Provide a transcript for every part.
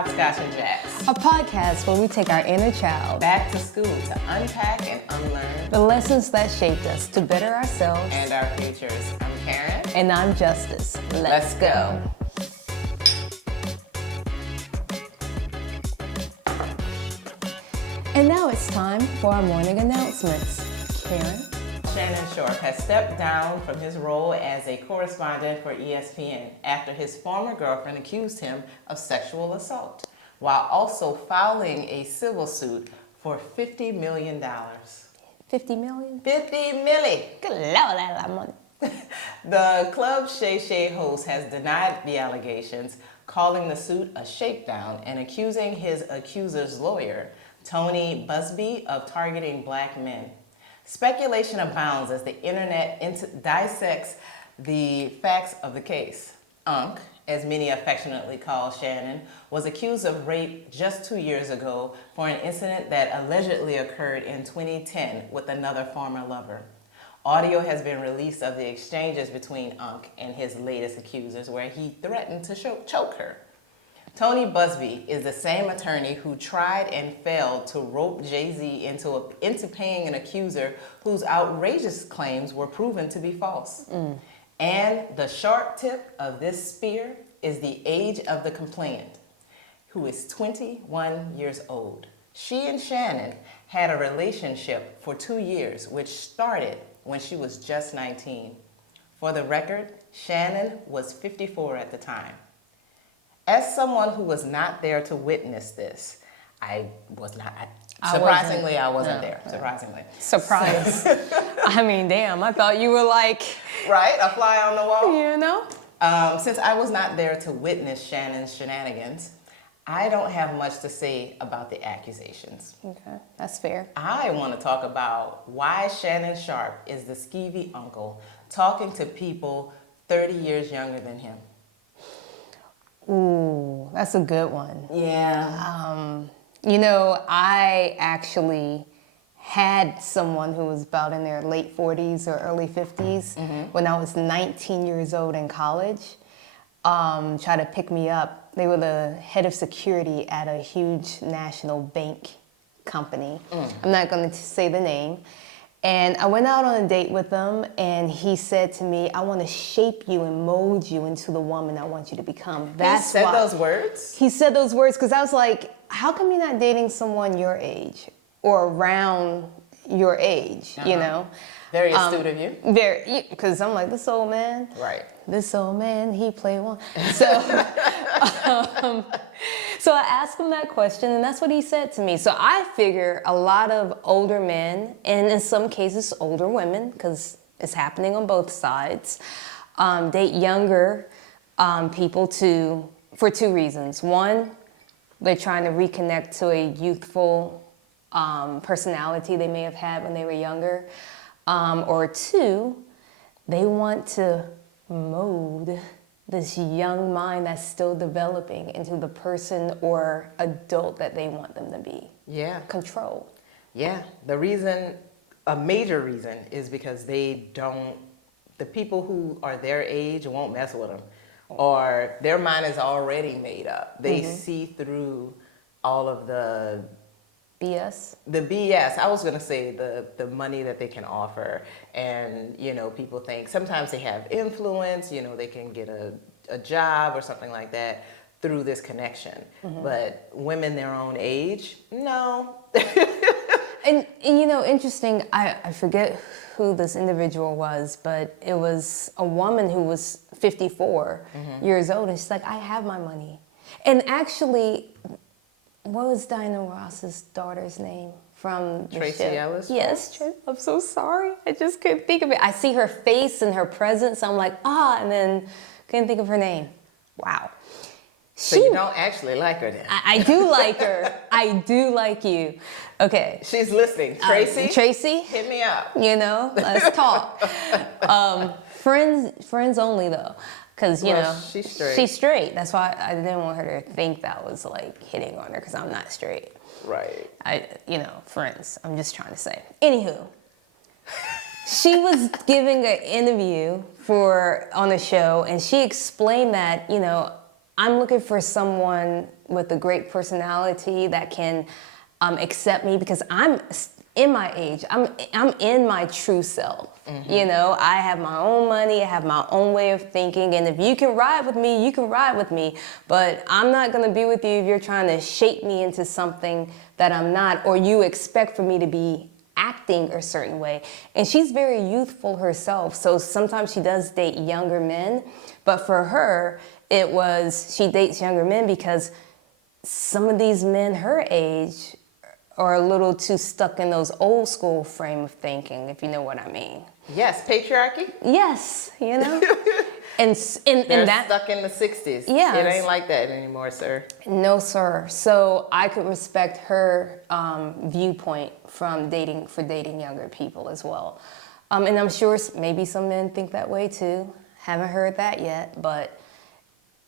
Hopscotch-N-Jacks, A podcast where we take our inner child back to school to unpack and unlearn the lessons that shaped us to better ourselves and our futures. I'm Caryn. And I'm Justis. Let's go. And now it's time for our morning announcements. Caryn? Shannon Sharpe has stepped down from his role as a correspondent for ESPN after his former girlfriend accused him of sexual assault, while also filing a civil suit for $50 million. 50 million? 50 milli! Good Lord, that's a lot of money. The Club Shay Shay host has denied the allegations, calling the suit a shakedown and accusing his accuser's lawyer, Tony Busby, of targeting black men. Speculation abounds as the internet dissects the facts of the case. Unc, as many affectionately call Shannon, was accused of rape just 2 years ago for an incident that allegedly occurred in 2010 with another former lover. Audio has been released of the exchanges between Unc and his latest accusers, where he threatened to choke her. Tony Busby is the same attorney who tried and failed to rope Jay-Z into paying an accuser whose outrageous claims were proven to be false. And the sharp tip of this spear is the age of the complainant, who is 21 years old. She and Shannon had a relationship for 2 years, which started when she was just 19. For the record, Shannon was 54 at the time. As someone who was not there to witness this, I wasn't there. Surprisingly. Surprise. I mean, damn, I thought you were like... Right, a fly on the wall. You know? Since I was not there to witness Shannon's shenanigans, I don't have much to say about the accusations. Okay, that's fair. I want to talk about why Shannon Sharpe is the skeevy uncle talking to people 30 years younger than him. Ooh, that's a good one. Yeah. You know, I actually had someone who was about in their late 40s or early 50s when I was 19 years old in college, try to pick me up. They were the head of security at a huge national bank company. I'm not going to say the name. And I went out on a date with him, and he said to me, I want to shape you and mold you into the woman I want you to become. He said those words? He said those words because I was like, how come you're not dating someone your age or around your age, you know? Very astute of you. Very, because I'm like, this old man. Right. This old man, he played one. So, so I asked him that question, and that's what he said to me. So I figure a lot of older men, and in some cases older women, because it's happening on both sides, date younger people for two reasons. One, they're trying to reconnect to a youthful personality they may have had when they were younger. Or two, they want to mold this young mind that's still developing into the person or adult that they want them to be. Yeah. Control. Yeah. A major reason is because the people who are their age won't mess with them, or their mind is already made up. They see through all of the BS? The BS. I was going to say the money that they can offer. And, you know, people think sometimes they have influence, you know, they can get a job or something like that through this connection. But women their own age, no. and you know, interesting, I forget who this individual was, but it was a woman who was 54 years old. And she's like, I have my money. And actually... What was Diana Ross's daughter's name from the Tracy show? Ellis? Yes, Tracy. I'm so sorry. I just couldn't think of it. I see her face and her presence. I'm like, and then couldn't think of her name. Wow. So you don't actually like her then? I do like her. I do like you. Okay. She's listening. Tracy? Tracy? Hit me up. You know, let's talk. Friends only though. Because, you know, she's straight. That's why I didn't want her to think that was like hitting on her, because I'm not straight. Right. Friends. I'm just trying to say. Anywho, she was giving an interview on the show, and she explained that, you know, I'm looking for someone with a great personality that can accept me because I'm in my age. I'm in my true self. You know, I have my own money. I have my own way of thinking. And if you can ride with me, you can ride with me. But I'm not going to be with you if you're trying to shape me into something that I'm not, or you expect for me to be acting a certain way. And she's very youthful herself. So sometimes she does date younger men. But for her, it was she dates younger men because some of these men her age are a little too stuck in those old school frame of thinking, if you know what I mean. Yes, patriarchy. Yes, you know. and They're that stuck in the 60s. Yeah, It ain't like that anymore, sir. No, sir. So I could respect her viewpoint from dating younger people as well. And I'm sure maybe some men think that way too. Haven't heard that yet, but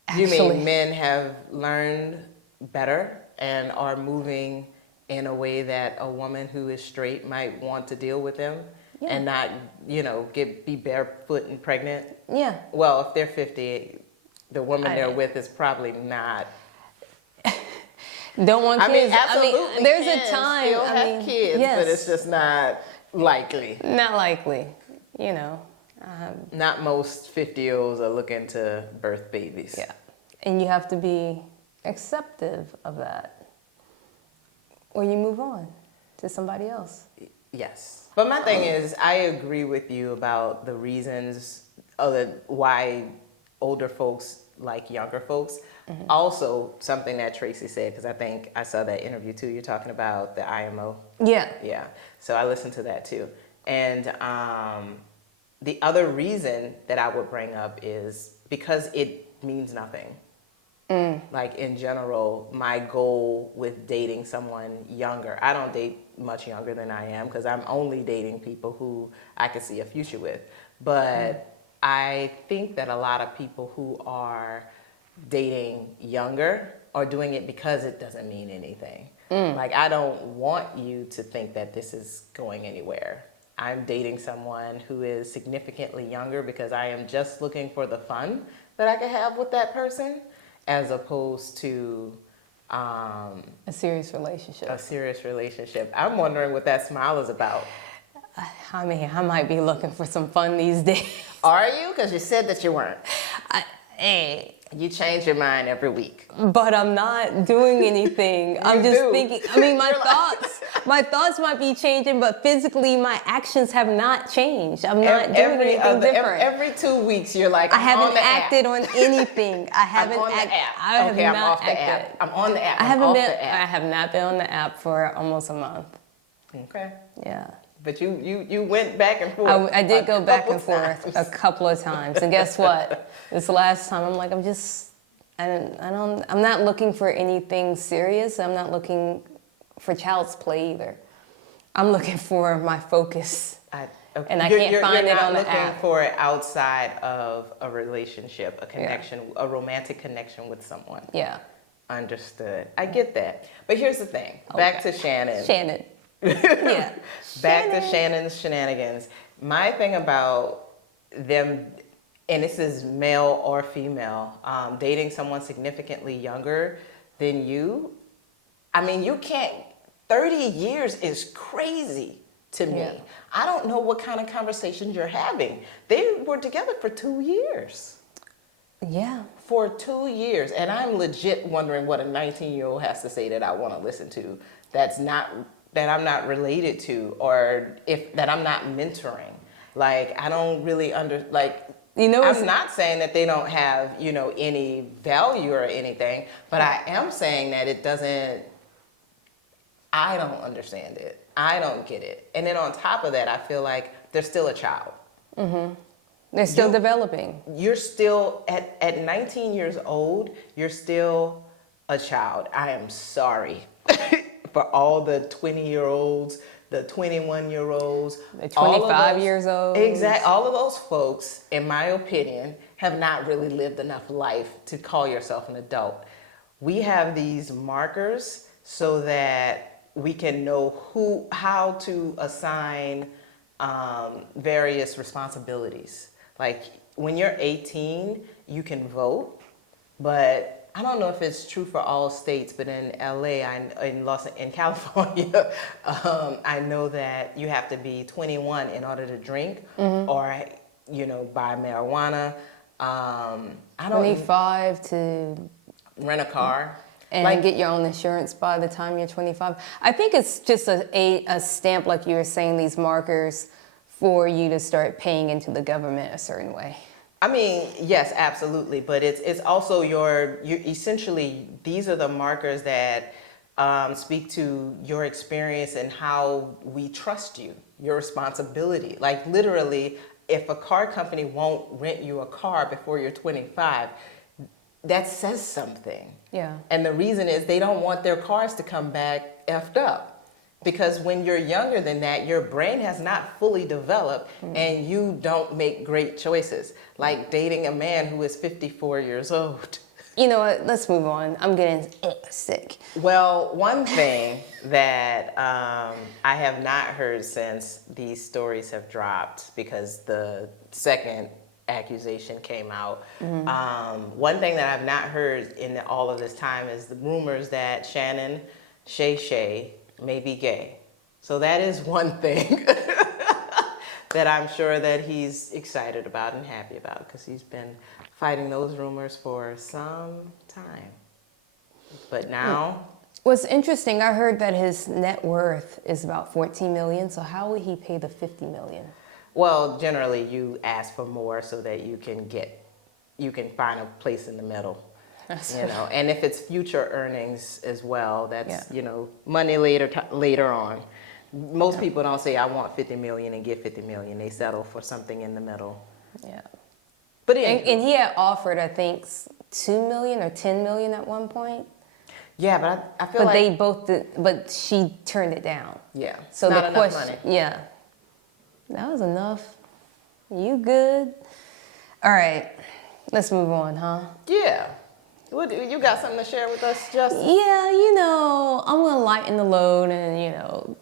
actually, You mean men have learned better and are moving in a way that a woman who is straight might want to deal with them and not, be barefoot and pregnant? Yeah. Well, if they're 50, the woman they're with is probably not. Don't want kids. Absolutely. There's a time. Still have kids, yes. but it's just not likely. Not likely, Not most 50-year-olds are looking to birth babies. Yeah. And you have to be acceptive of that. Or you move on to somebody else. Yes. But my thing is, I agree with you about the reasons why older folks like younger folks. Mm-hmm. Also, something that Tracy said, because I think I saw that interview too. You're talking about the IMO. Yeah. Yeah. So I listened to that too. And the other reason that I would bring up is because it means nothing. Like in general, my goal with dating someone younger, I don't date much younger than I am because I'm only dating people who I could see a future with. But I think that a lot of people who are dating younger are doing it because it doesn't mean anything. Like, I don't want you to think that this is going anywhere. I'm dating someone who is significantly younger because I am just looking for the fun that I can have with that person, as opposed to a serious relationship. A serious relationship. I'm wondering what that smile is about. I mean, I might be looking for some fun these days. Are you? Because you said that you weren't. Hey. You change your mind every week. But I'm not doing anything. I'm just thinking. I mean, my thoughts might be changing, but physically my actions have not changed. I'm not doing anything different. Every 2 weeks you're like, I haven't acted on anything. I haven't acted. I'm off the app. I'm on the app. I have not been on the app for almost a month. Okay. Yeah. But you went back and forth. I did go back and forth a couple of times, and guess what? This last time, I'm like, I'm not looking for anything serious. I'm not looking for child's play either. I'm looking for my focus, and I can't find it on the app. You're not looking for it outside of a relationship, a connection, a romantic connection with someone. Yeah. Understood. I get that. But here's the thing. Back to Shannon. Yeah. Back to Shannon's shenanigans. My thing about them, and this is male or female, dating someone significantly younger than you. I mean, you can't, 30 years is crazy to me. Yeah. I don't know what kind of conversations you're having. They were together for 2 years. Yeah. For 2 years. And I'm legit wondering what a 19-year-old has to say that I want to listen to that I'm not related to, or that I'm not mentoring. Like, I don't really I'm not saying that they don't have, any value or anything, but I am saying that I don't understand it. I don't get it. And then on top of that, I feel like they're still a child. Mm-hmm. They're still developing. You're still, at 19 years old, you're still a child. I am sorry. For all the 20-year-olds, the 21-year-olds, the 25 years old. Exactly. All of those folks, in my opinion, have not really lived enough life to call yourself an adult. We have these markers so that we can know how to assign various responsibilities. Like, when you're 18, you can vote. but I don't know if it's true for all states, but in LA, in California, I know that you have to be 21 in order to drink or, buy marijuana. I don't 25 to rent a car. and get your own insurance by the time you're 25. I think it's just a stamp, like you were saying, these markers for you to start paying into the government a certain way. I mean, yes, absolutely, but it's also you essentially, these are the markers that speak to your experience and how we trust you, your responsibility. Like literally, if a car company won't rent you a car before you're 25, that says something. Yeah. And the reason is they don't want their cars to come back effed up. Because when you're younger than that, your brain has not fully developed and you don't make great choices. Like dating a man who is 54 years old. You know what? Let's move on. I'm getting sick. Well, one thing that I have not heard since these stories have dropped, because the second accusation came out. One thing that I've not heard in all of this time is the rumors that Shannon Sharpe may be gay. So that is one thing that I'm sure that he's excited about and happy about, because he's been fighting those rumors for some time. But now... What's interesting, I heard that his net worth is about 14 million, so how would he pay the 50 million? Well, generally you ask for more so that you can find a place in the middle. And if it's future earnings as well, that's, money later on. Most people don't say, I want 50 million and get 50 million. They settle for something in the middle. Yeah. But and he had offered, I think, 2 million or 10 million at one point. Yeah, but I feel but like... they both did, but she turned it down. Yeah, so not the enough question, money. Yeah. That was enough. You good? All right. Let's move on, huh? Yeah. You got something to share with us, Justin? Yeah, I'm going to lighten the load and,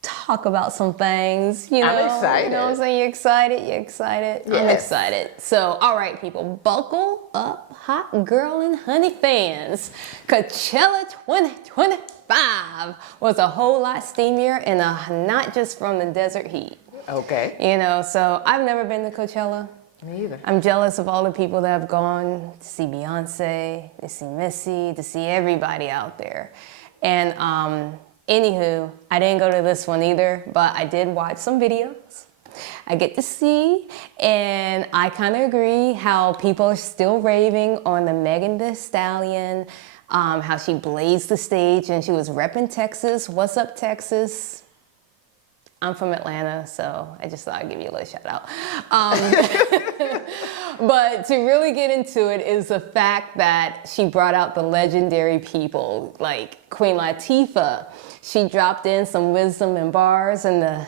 talk about some things, I'm excited. You know what I'm saying? You excited? Yes. I'm excited. So, all right, people, buckle up, hot girl and honey fans. Coachella 2025 was a whole lot steamier and not just from the desert heat. Okay. So I've never been to Coachella. Me either. I'm jealous of all the people that have gone to see Beyonce, to see Missy, to see everybody out there. And anywho, I didn't go to this one either, but I did watch some videos. I get to see, and I kind of agree how people are still raving on the Megan Thee Stallion, how she blazed the stage and she was repping Texas. What's up, Texas? I'm from Atlanta, so I just thought I'd give you a little shout out. But to really get into it is the fact that she brought out the legendary people like Queen Latifah. She dropped in some wisdom and bars, and the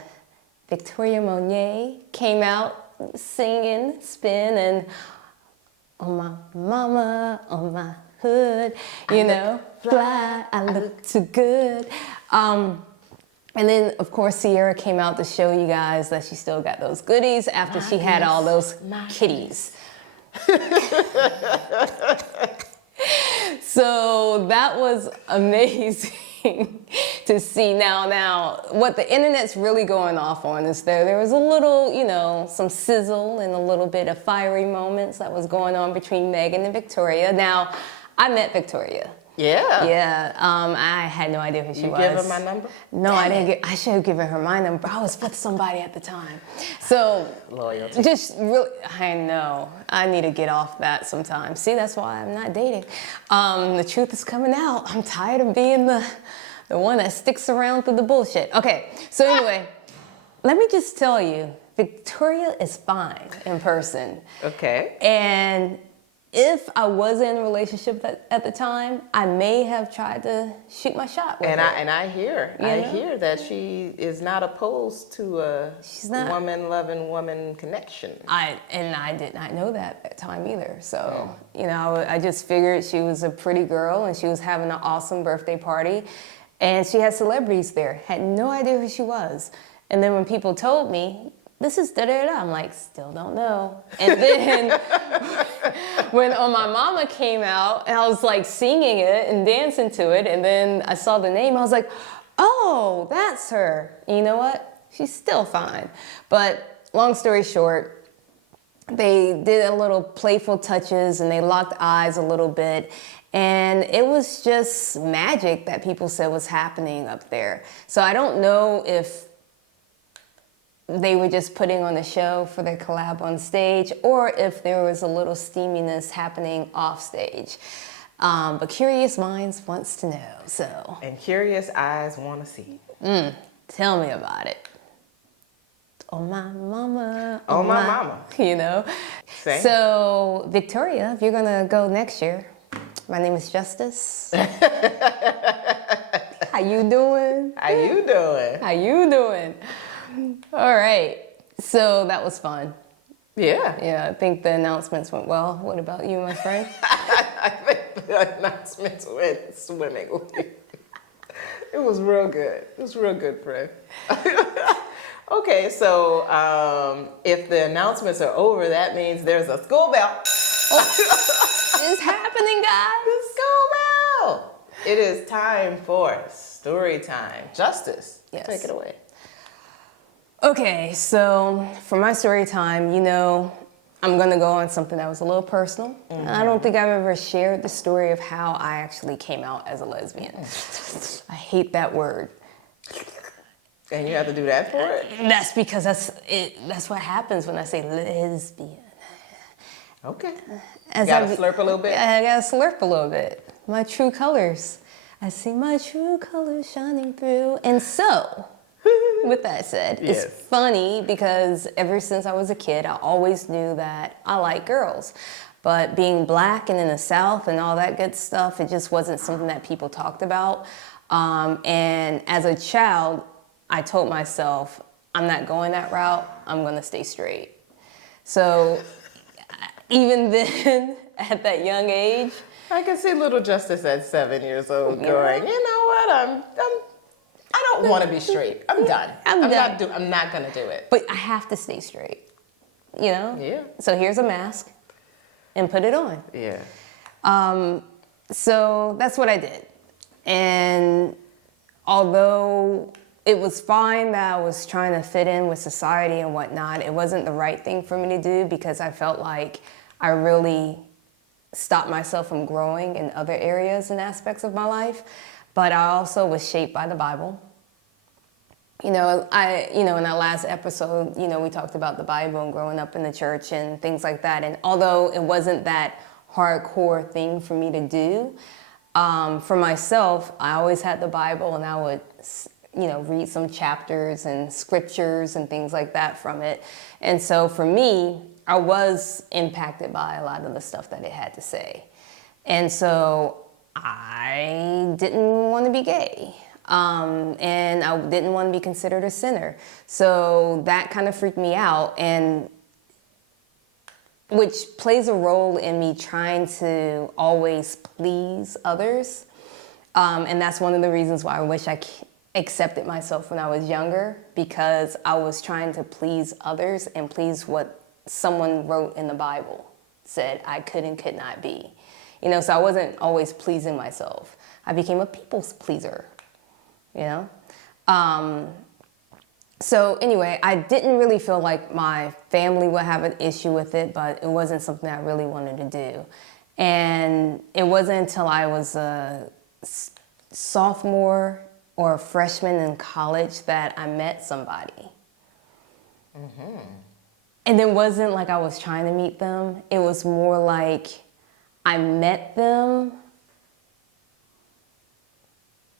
Victoria Monet came out singing, spinning, on my mama, on my hood, fly, I look too good. And then, of course, Sierra came out to show you guys that she still got those goodies after she had all those kitties. So that was amazing to see. Now, what the internet's really going off on is there was a little, some sizzle and a little bit of fiery moments that was going on between Megan and Victoria. Now, I met Victoria. Yeah. Yeah. I had no idea who she was. You give her my number? No, I didn't. I should have given her my number. I was with somebody at the time. So loyalty. Just really, I know. I need to get off that sometime. See, that's why I'm not dating. The truth is coming out. I'm tired of being the one that sticks around through the bullshit. Okay. So anyway, let me just tell you, Victoria is fine in person. Okay. And if I was in a relationship at the time, I may have tried to shoot my shot with her. I hear that she is not opposed to a woman-loving woman connection. I did not know that at the time either. So, I just figured she was a pretty girl and she was having an awesome birthday party. And she had celebrities there. Had no idea who she was. And then when people told me, this is da-da-da. I'm like, still don't know. And then when My Mama came out, and I was like singing it and dancing to it, and then I saw the name, I was like, oh, that's her. And you know what? She's still fine. But long story short, they did a little playful touches and they locked eyes a little bit. And it was just magic that people said was happening up there. So I don't know if they were just putting on a show for their collab on stage or if there was a little steaminess happening off stage. But curious minds wants to know, so. And curious eyes want to see. Tell me about it. Oh, my mama. Oh, my mama. You know? Same. So, Victoria, if you're going to go next year, my name is Justis. How you doing? How you doing? How you doing? All right. So, that was fun. Yeah. Yeah, I think the announcements went well. What about you, my friend? I think the announcements went swimmingly. It was real good. It was real good, friend. Okay, so if the announcements are over, that means there's a school bell. It's happening, guys. The school bell. It is time for story time. Justis, Yes. take it away. Okay, so for my story time, you know, I'm gonna go on something that was a little personal. I don't think I've ever shared the story of how I actually came out as a lesbian. I hate that word. And you have to do that for it? That's because that's what happens when I say lesbian. Okay. As Gotta slurp a little bit? I gotta slurp a little bit. My true colors. I see my true colors shining through. And so, with that said, Yes. it's funny because ever since I was a kid, I always knew that I like girls. But being black and in the South and all that good stuff, it just wasn't something that people talked about. And as a child, I told myself, I'm not going that route, I'm gonna stay straight. So even then, at that young age, I can see little Justis at 7 years old going, you know what, I don't want to be straight. I'm done. I'm done. I'm not gonna do it. but I have to stay straight, you know? Yeah. So here's a mask and put it on. Yeah. So that's what I did. And although it was fine that I was trying to fit in with society and whatnot, it wasn't the right thing for me to do because I felt like I really stopped myself from growing in other areas and aspects of my life. But I also was shaped by the Bible. You know, in our last episode, you know, we talked about the Bible and growing up in the church and things like that. And although it wasn't that hardcore thing for me to do, for myself, I always had the Bible and I would, you know, read some chapters and scriptures and things like that from it. And so for me, I was impacted by a lot of the stuff that it had to say. And so I didn't want to be gay. And I didn't want to be considered a sinner. So that kind of freaked me out, and which plays a role in me trying to always please others. And that's one of the reasons why I wish I accepted myself when I was younger, because I was trying to please others and please what someone wrote in the Bible said I could and could not be. You know, so I wasn't always pleasing myself. I became a people's pleaser, you know? So anyway, I didn't really feel like my family would have an issue with it, but it wasn't something I really wanted to do. And it wasn't until I was a sophomore or a freshman in college that I met somebody. Mm-hmm. And it wasn't like I was trying to meet them. It was more like I met them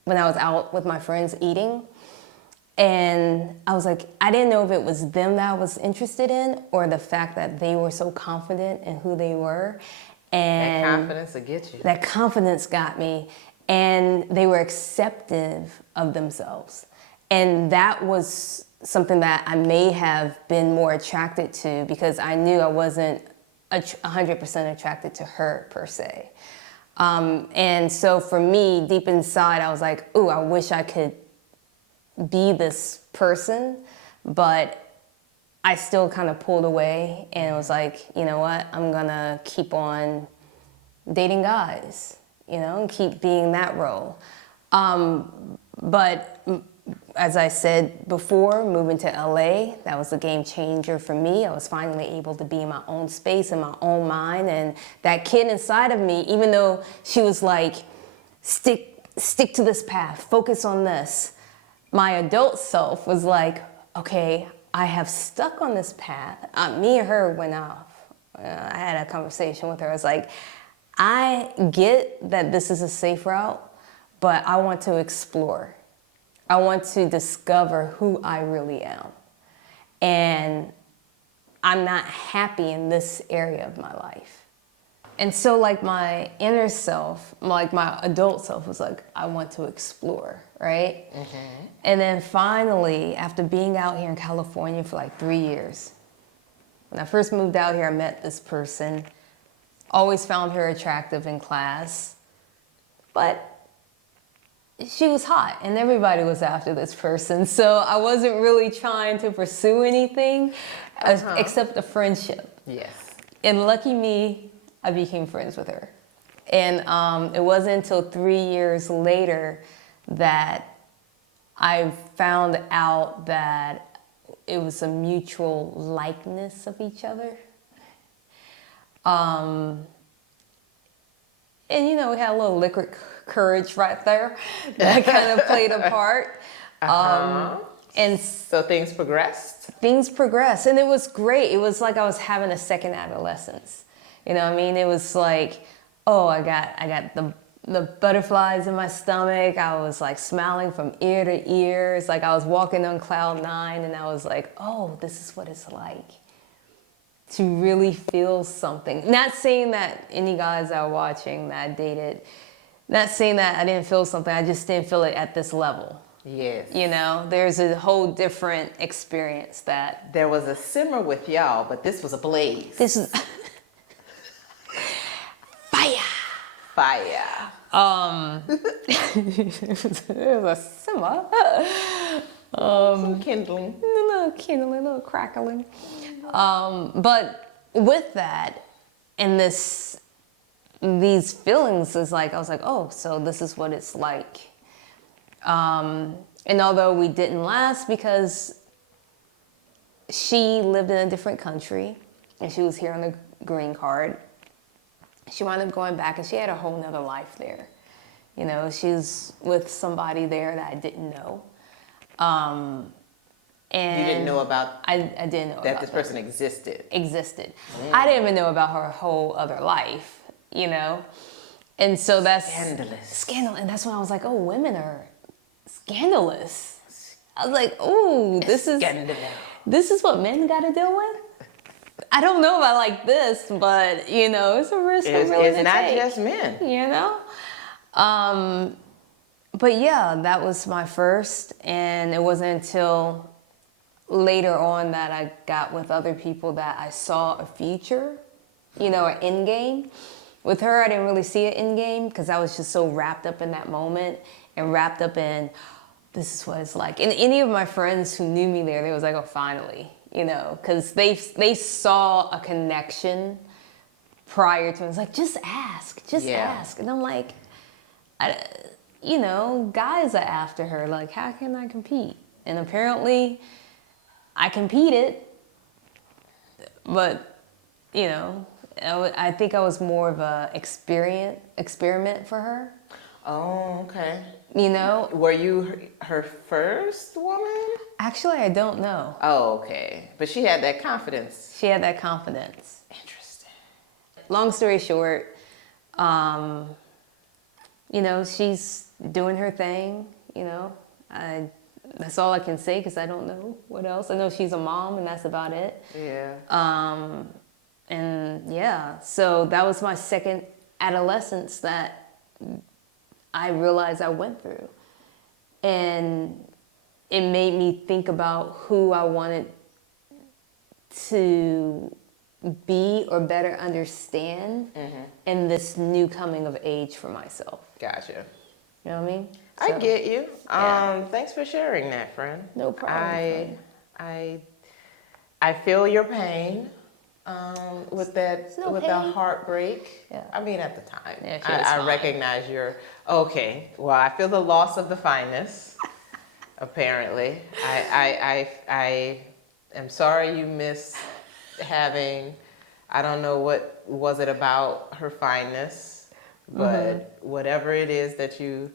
when I was out with my friends eating. And I was like, I didn't know if it was them that I was interested in or the fact that they were so confident in who they were. And that confidence will get you. That confidence got me. And they were accepting of themselves. And that was something that I may have been more attracted to because I knew I wasn't 100% attracted to her per se. And so for me, deep inside, I was like, ooh, I wish I could be this person, but I still kind of pulled away and was like, you know what, I'm gonna keep on dating guys, you know, and keep being that role. But as I said before, moving to LA, that was a game changer for me. I was finally able to be in my own space, in my own mind, and that kid inside of me, even though she was like, stick to this path, focus on this, my adult self was like, okay, I have stuck on this path. Me and her went off. I had a conversation with her. I was like, I get that this is a safe route, but I want to explore. I want to discover who I really am. And I'm not happy in this area of my life. And so like my inner self, like my adult self was like, I want to explore, right? Mm-hmm. And then finally, after being out here in California for like 3 years, when I first moved out here, I met this person, always found her attractive in class, but she was hot and everybody was after this person. So I wasn't really trying to pursue anything except a friendship. Yes. And lucky me, I became friends with her. And it wasn't until 3 years later that I found out that it was a mutual likeness of each other. And you know, we had a little liquid courage right there that kind of played a part. And so things progressed? Things progressed, and it was great. It was like I was having a second adolescence. You know what I mean? It was like, oh, I got the butterflies in my stomach. I was like smiling from ear to ear. It's like I was walking on cloud 9, and I was like, oh, this is what it's like to really feel something. Not saying that any guys that are watching that I dated, not saying that I didn't feel something, I just didn't feel it at this level. Yes. You know, there's a whole different experience that... There was a simmer with y'all, but this was a blaze. This is... Fire! Fire. It was a simmer. Some kindling. A little kindling, a little crackling. But with that, and these feelings is like, I was like, oh, so this is what it's like. And although we didn't last because she lived in a different country and she was here on the green card, she wound up going back and she had a whole nother life there. You know, she was with somebody there that I didn't know. And you didn't know about I didn't know that this person existed. I didn't even know about her whole other life, you know? And so that's scandalous. And that's when I was like, oh, women are scandalous. I was like, ooh, this is what men got to deal with? I don't know about like this, but you know, it's a risk. It's not just men. You know? But yeah, that was my first, and it wasn't until later on that I got with other people that I saw a future, you know, an end game. With her, I didn't really see an end game because I was just so wrapped up in that moment and wrapped up in, this is what it's like. And any of my friends who knew me there, they was like, oh, finally, you know, because they saw a connection prior to it. It's like, just ask. And I'm like, you know, guys are after her. Like, how can I compete? And apparently, I competed, but, you know, I think I was more of a experiment for her. Oh, okay. You know? Were you her first woman? Actually, I don't know. Oh, okay. But she had that confidence. Interesting. Long story short, you know, she's doing her thing, you know. That's all I can say because I don't know what else. I know she's a mom and that's about it. Yeah. And yeah, so that was my second adolescence that I realized I went through. And it made me think about who I wanted to be or better understand in this new coming of age for myself. Gotcha. You know what I mean? I get you. Yeah. Thanks for sharing that, friend. No problem. I feel your pain with that, no with pain. the heartbreak. Yeah. I mean, at the time, Yeah, she was I fine. recognize your. Okay, well, I feel the loss of the fineness. Apparently, I am sorry you missed having. I don't know what was it about her fineness, but whatever it is that you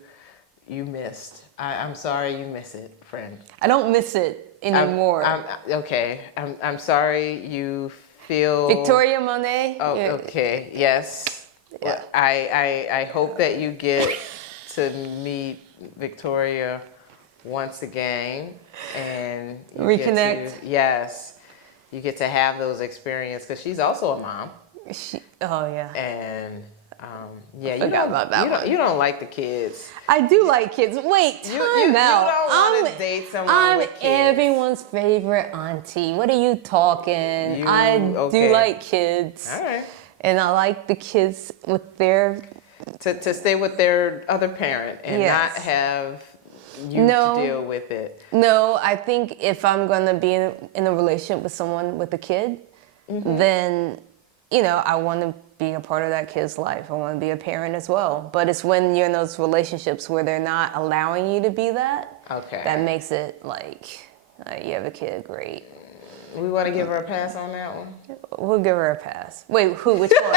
missed, I'm sorry you miss it, friend. I don't miss it anymore. I'm sorry you feel. Victoria Monet. Oh, yeah. okay. Yes. Yeah. Well, I hope that you get to meet Victoria once again and you Reconnect. Yes. You get to have those experiences because she's also a mom. Oh yeah. And yeah, forgot about that one. You don't like the kids. I do like kids. Wait, time You out. don't want to date someone I'm with kids. everyone's favorite auntie. What are you talking? I okay. do like kids. All right. And I like the kids with their To stay with their other parent and Yes. not have you No. to deal with it. No, I think if I'm gonna be in a relationship with someone with a kid, then I want to be a part of that kid's life. I want to be a parent as well. But it's when you're in those relationships where they're not allowing you to be that, Okay. that makes it like you have a kid, great. We want to give her a pass on that one. We'll give her a pass. Wait, who? Which one?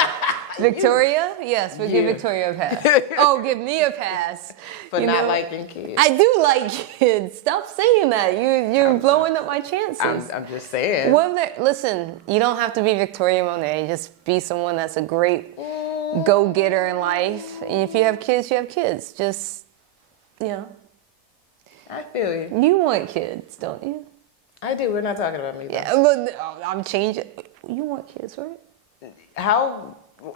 Victoria? Yes, we'll give You. Victoria a pass. Oh, give me a pass. For You not know, liking kids. I do like kids. Stop saying that. You're blowing up my chances. I'm just saying. Listen, you don't have to be Victoria Monet. Just be someone that's a great go-getter in life. And if you have kids, you have kids. Just, I feel you. you want kids, don't you? I do. We're not talking about me. Yeah, but I'm changing. You want kids, right?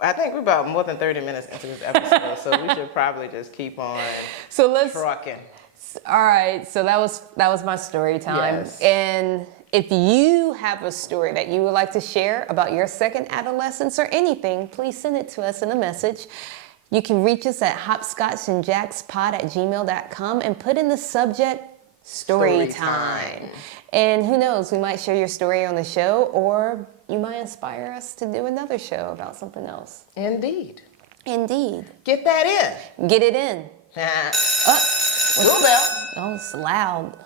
I think we're about more than 30 minutes into this episode, so we should probably just keep on So let's. trucking. All right. So that was my story time. Yes. And if you have a story that you would like to share about your second adolescence or anything, please send it to us in a message. You can reach us at hopscotch-and-jackspod@gmail.com and put in the subject story time. And who knows, we might share your story on the show, or you might inspire us to do another show about something else. Indeed. Indeed. Get that in. Get it in. Doorbell. Oh, it's loud.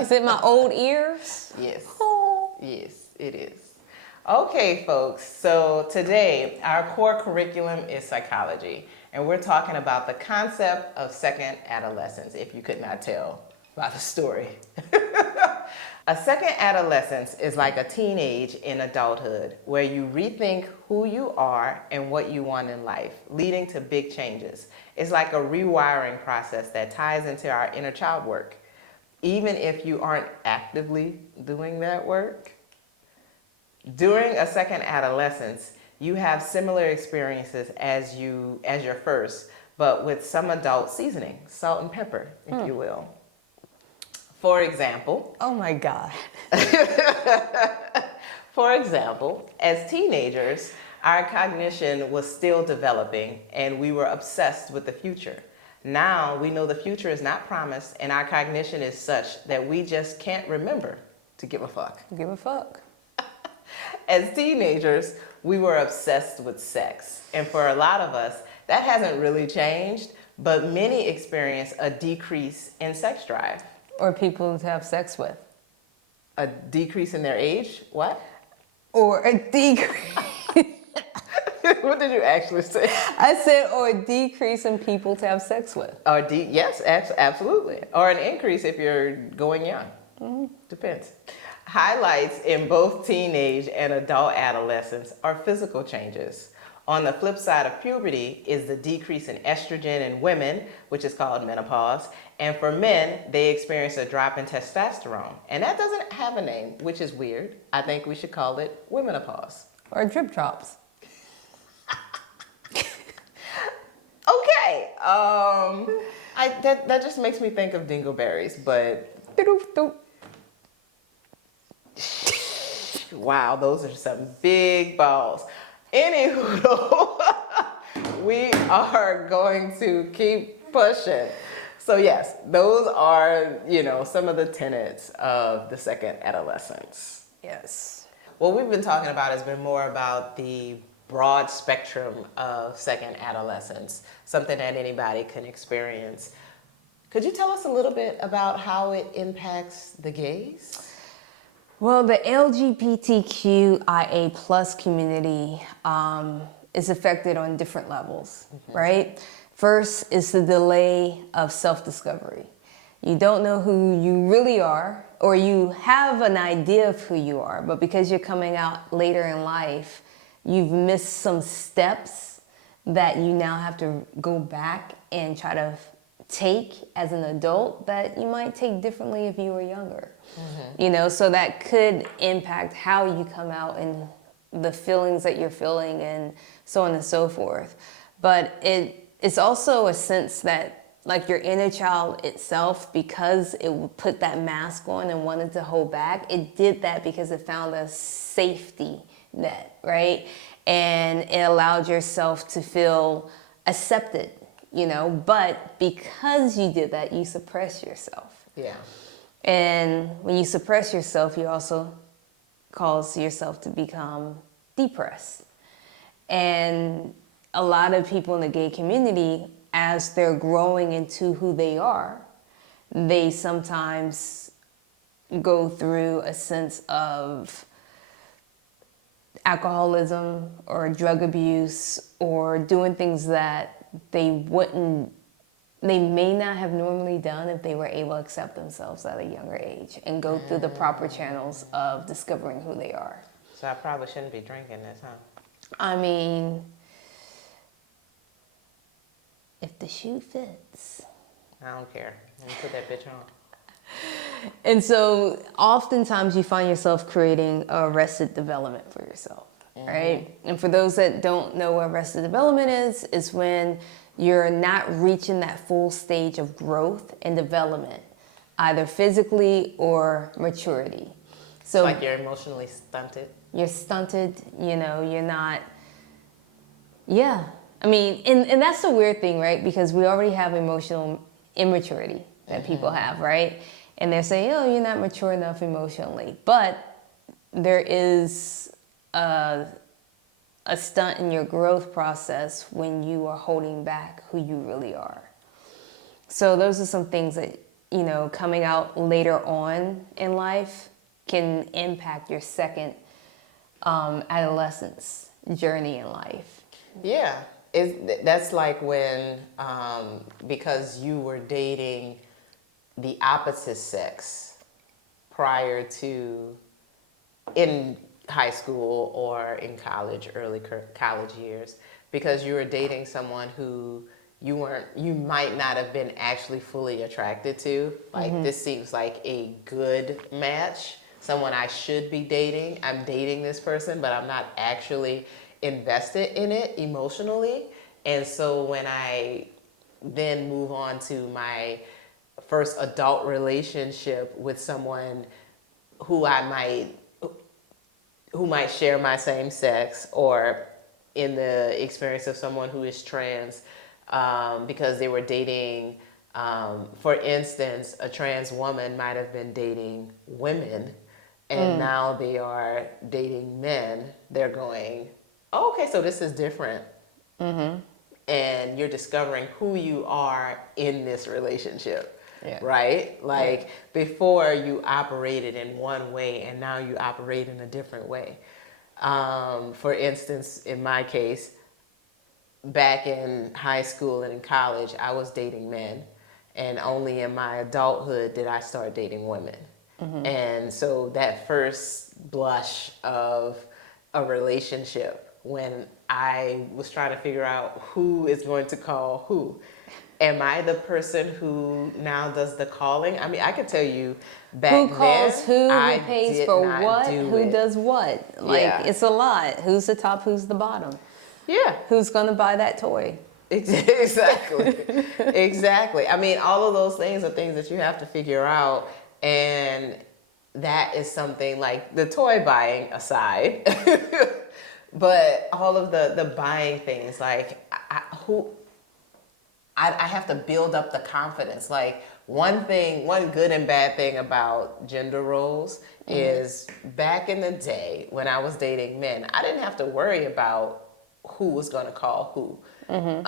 Is it my old ears? Yes. Oh. Yes, it is. Okay, folks. So today, our core curriculum is psychology, and we're talking about the concept of second adolescence, if you could not tell by the story. A second adolescence is like a teenage in adulthood, where you rethink who you are and what you want in life, leading to big changes. It's like a rewiring process that ties into our inner child work. Even if you aren't actively doing that work, during a second adolescence, you have similar experiences as your first, but with some adult seasoning, salt and pepper, if you will. For example, Oh my God. as teenagers, our cognition was still developing and we were obsessed with the future. Now we know the future is not promised and our cognition is such that we just can't remember to give a fuck. Give a fuck. As teenagers, we were obsessed with sex. And for a lot of us, that hasn't really changed, but many experience a decrease in sex drive. Or people to have sex with. A decrease in their age? What? Or a decrease. What did you actually say? I said, or a decrease in people to have sex with. Yes, absolutely. Or an increase if you're going young. Depends. Highlights in both teenage and adult adolescence are physical changes. On the flip side of puberty is the decrease in estrogen in women, which is called menopause. And for men, they experience a drop in testosterone. And that doesn't have a name, which is weird. I think we should call it womenopause. Or drip drops. Okay. That just makes me think of dingleberries, but wow, those are some big balls. Anywho, we are going to keep pushing. So yes, those are, some of the tenets of the second adolescence. Yes. What we've been talking about has been more about the broad spectrum of second adolescence, something that anybody can experience. Could you tell us a little bit about how it impacts the gays? Well, the LGBTQIA plus community is affected on different levels, right? First is the delay of self-discovery. You don't know who you really are, or you have an idea of who you are, but because you're coming out later in life, you've missed some steps that you now have to go back and try to take as an adult that you might take differently if you were younger. So that could impact how you come out and the feelings that you're feeling and so on and so forth. But it's also a sense that like your inner child itself, because it would put that mask on and wanted to hold back, it did that because it found a safety net, right? And it allowed yourself to feel accepted, but because you did that, you suppress yourself. Yeah. And when you suppress yourself, you also cause yourself to become depressed. And a lot of people in the gay community, as they're growing into who they are, they sometimes go through a sense of alcoholism or drug abuse or doing things that they may not have normally done if they were able to accept themselves at a younger age and go through the proper channels of discovering who they are. So I probably shouldn't be drinking this, huh? I mean, if the shoe fits. I don't care. Let me put that bitch on. And so oftentimes you find yourself creating arrested development for yourself, right? And for those that don't know what arrested development is when you're not reaching that full stage of growth and development, either physically or maturity. So Like you're emotionally stunted. You're stunted, you're not, yeah. I mean, and that's the weird thing, right? Because we already have emotional immaturity that people have, right? And they're saying, oh, you're not mature enough emotionally. But there is a stunt in your growth process when you are holding back who you really are. So those are some things that, coming out later on in life can impact your second adolescence journey in life. Yeah. That's like when, because you were dating the opposite sex prior to in high school or in college, early college years, because you were dating someone who you might not have been actually fully attracted to. Like, this seems like a good match, someone I should be dating. I'm dating this person, but I'm not actually invested in it emotionally. And so when I then move on to my first adult relationship with someone who might share my same sex, or in the experience of someone who is trans, because they were dating, for instance, a trans woman might have been dating women, and now they are dating men. They're going, oh, okay, so this is different. And you're discovering who you are in this relationship, right? Like, before you operated in one way and now you operate in a different way. For instance, in my case, back in high school and in college, I was dating men, and only in my adulthood did I start dating women. And so that first blush of a relationship, when I was trying to figure out who is going to call who. Am I the person who now does the calling? I mean, I could tell you back then, who calls who pays for what, who does what. Like, it's a lot. Who's the top, who's the bottom? Yeah. Who's going to buy that toy? Exactly. Exactly. I mean, all of those things are things that you have to figure out. And that is something, like, the toy buying aside, but all of the buying things, like, I have to build up the confidence. Like one good and bad thing about gender roles is back in the day when I was dating men, I didn't have to worry about who was going to call who. And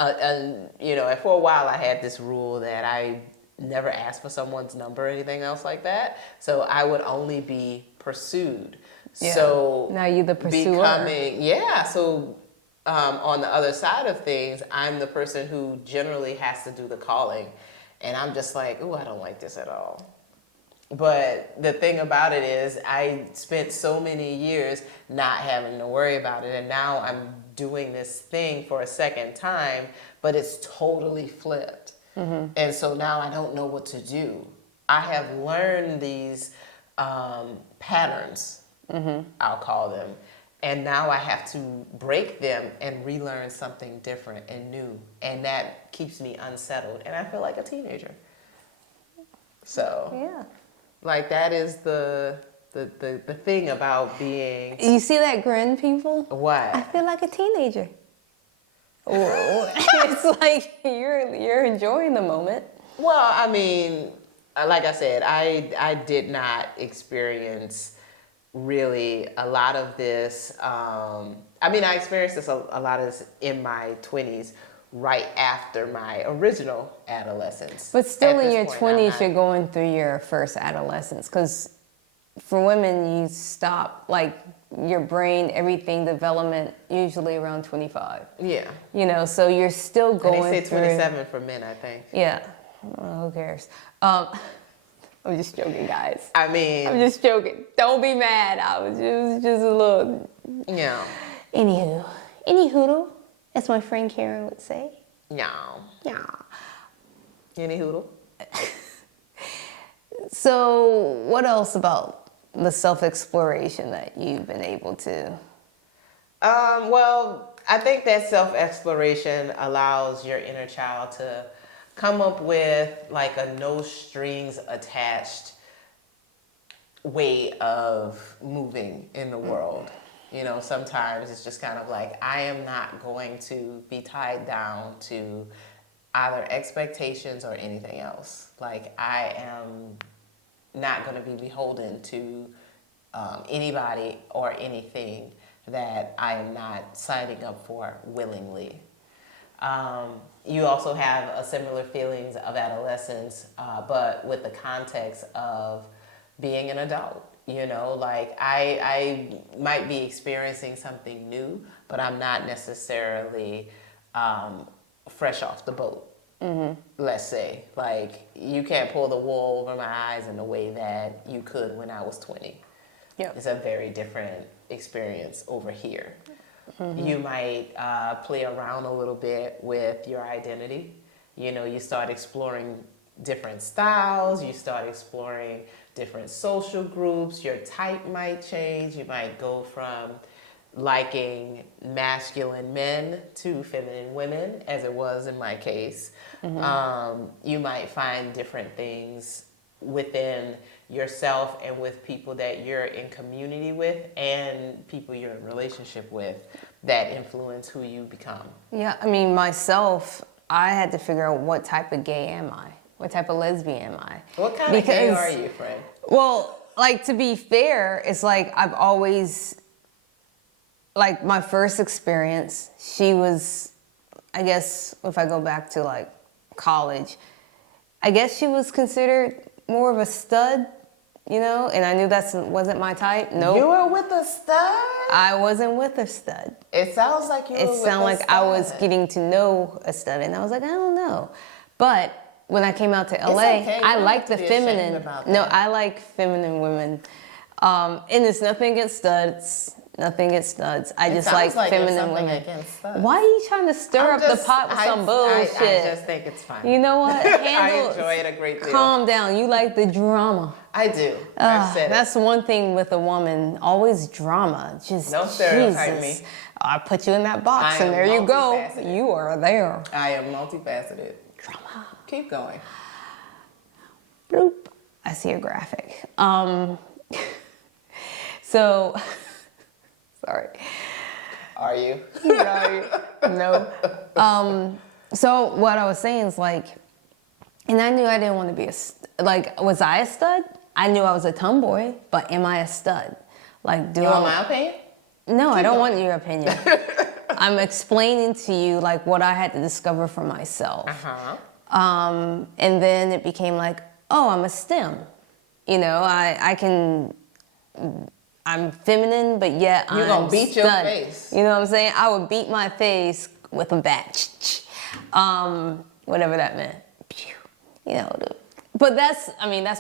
for a while I had this rule that I never asked for someone's number or anything else like that. So I would only be pursued. Yeah. So now you're the pursuer. On the other side of things, I'm the person who generally has to do the calling. And I'm just like, ooh, I don't like this at all. But the thing about it is I spent so many years not having to worry about it. And now I'm doing this thing for a second time, but it's totally flipped. And so now I don't know what to do. I have learned these patterns, I'll call them. And now I have to break them and relearn something different and new. And that keeps me unsettled. And I feel like a teenager. So, Yeah. like, that is the thing about being... You see that grin, people? What? I feel like a teenager. It's like you're enjoying the moment. Well, I mean, like I said, I did not experience really a lot of this. I experienced this a lot of this in my 20s, right after my original adolescence. But still in your 20s, you're going through your first adolescence. Because for women, you stop, like, your brain, everything, development, usually around 25. Yeah. So you're still going through... And they say 27 for men, I think. Yeah. Who cares? I'm just joking, guys. I mean... I'm just joking. Don't be mad. It was just a little... Yeah. Any hoodle, as my friend Caryn would say. Yeah. Yeah. Any hoodle. So what else about the self-exploration that you've been able to? Well, I think that self-exploration allows your inner child to come up with like a no strings attached way of moving in the world. Sometimes it's just kind of like, I am not going to be tied down to either expectations or anything else. Like, I am not going to be beholden to anybody or anything that I am not signing up for willingly. You also have a similar feelings of adolescence, but with the context of being an adult. Like I might be experiencing something new, but I'm not necessarily fresh off the boat. Let's say, like, you can't pull the wool over my eyes in the way that you could when I was 20. Yeah. It's a very different experience over here. You might play around a little bit with your identity. You start exploring different styles. You start exploring different social groups. Your type might change. You might go from liking masculine men to feminine women, as it was in my case. You might find different things within yourself and with people that you're in community with and people you're in relationship with that influence who you become. Yeah, myself, I had to figure out what type of gay am I? What type of lesbian am I? What kind of gay are you, friend? Well, like, to be fair, it's like I've always, like, my first experience, she was, I guess, if I go back to, like, college, I guess she was considered more of a stud, and I knew that wasn't my type. Nope. You were with a stud? I wasn't with a stud. It sounds like you were with a stud. It sounded like I was getting to know a stud, and I was like, I don't know. But when I came out to LA, okay. I like the feminine. No, I like feminine women. And it's nothing against studs. Nothing against studs. I just like feminine women. Why are you trying to stir up the pot with some bullshit? I just think it's fun. You know what? I enjoy it a great deal. Calm down. You like the drama. I do. I've said that's one thing with a woman. Always drama. Just don't stereotype me. I put you in that box, and there you go. You are there. I am multifaceted. Drama. Keep going. Bloop. I see a graphic. So, sorry. Are you? No. So what I was saying is like, and I knew I didn't want to be was I a stud? I knew I was a tomboy, but am I a stud? Like, do you want my opinion? No, I don't want your opinion. I'm explaining to you like what I had to discover for myself. And then it became like, oh, I'm a STEM. You know, I'm feminine, but yet You're gonna beat your face. You know what I'm saying? I would beat my face with a bat. Whatever that meant. You know, but that's